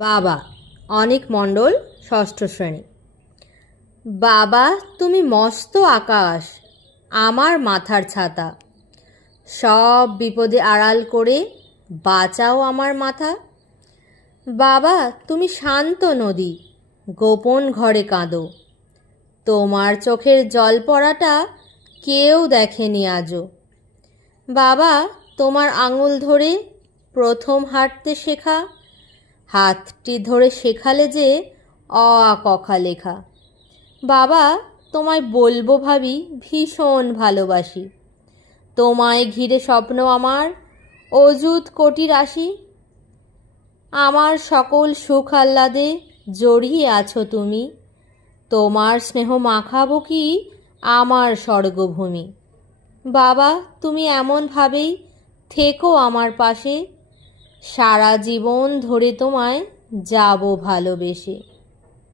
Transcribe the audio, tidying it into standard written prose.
বাবা অনিক মণ্ডল, ষষ্ঠ শ্রেণী। বাবা তুমি মস্ত আকাশ, আমার মাথার ছাতা, সব বিপদে আড়াল করে বাঁচাও আমার মাথা। বাবা তুমি শান্ত নদী, গোপন ঘরে কাঁদো, তোমার চোখের জল পড়াটা কেউ দেখেনি আজও। বাবা তোমার আঙুল ধরে প্রথম হাঁটতে শেখা, হাতটি ধরে শেখালে যে অ আ ক খ লেখা। বাবা তোমায় বলবো ভাবি ভীষণ ভালোবাসি, তোমায় ঘিরে স্বপ্ন আমার অযুত কোটি রাশি। আমার সকল সুখ আহ্লাদে জড়িয়ে আছো তুমি, তোমার স্নেহ মাখাবো কি আমার স্বর্গভূমি। বাবা তুমি এমনভাবেই থেকো আমার পাশে, সারা জীবন ধরে তোমায় যাব ভালোবেসে।